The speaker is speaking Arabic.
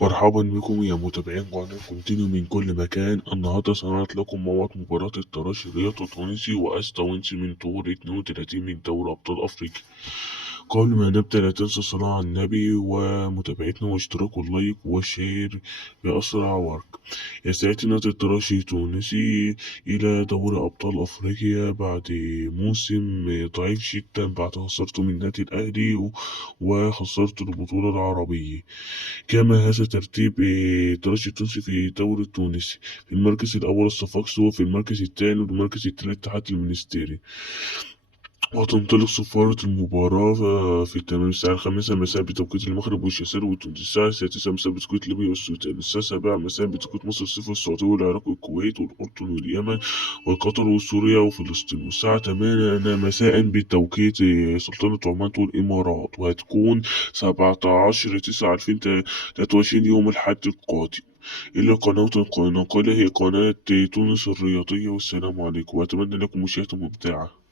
مرحبا بكم يا متابعين قناة كونتينيو من كل مكان. النهاردة صنعت لكم موعد مباراة الترجي الرياض التونسي وأس تونسي من طور 32 من دوري أبطال أفريقيا. قبل ما نبدأ لا تنسى الصلاة على النبي ومتابعتنا واشتراك واللايك والشير بأسرع وقت. يستعد نادي الترجي التونسي إلى دوري أبطال أفريقيا بعد موسم ضعيف جدا بعد خسارته من النادي الأهلي وخسارة البطولة العربية. كما هذا ترتيب الترجي التونسي في الدوري التونسي: في المركز الأول الصفاقسي، وفي المركز الثاني والمركز الثالث الاتحاد المنستيري. وتنطلق صفارة المباراة في تمام الساعة 5 مساء بتوقيت المغرب والجزائر وتونس، الساعة 9 مساء بتوقيت ليبيا والسودان، الساعة 7 مساء بتوقيت مصر، الصفر السعودية والعراق والكويت والأردن واليمن وقطر وسوريا وفلسطين، والساعة 8 مساء بتوقيت سلطنة عمان والإمارات. وهتكون 17/9/2023 يوم الأحد القادم. إلى قناة نقلة هي قناة تونس الرياضية، والسلام عليكم وأتمنى لكم مشاهدة ممتعة.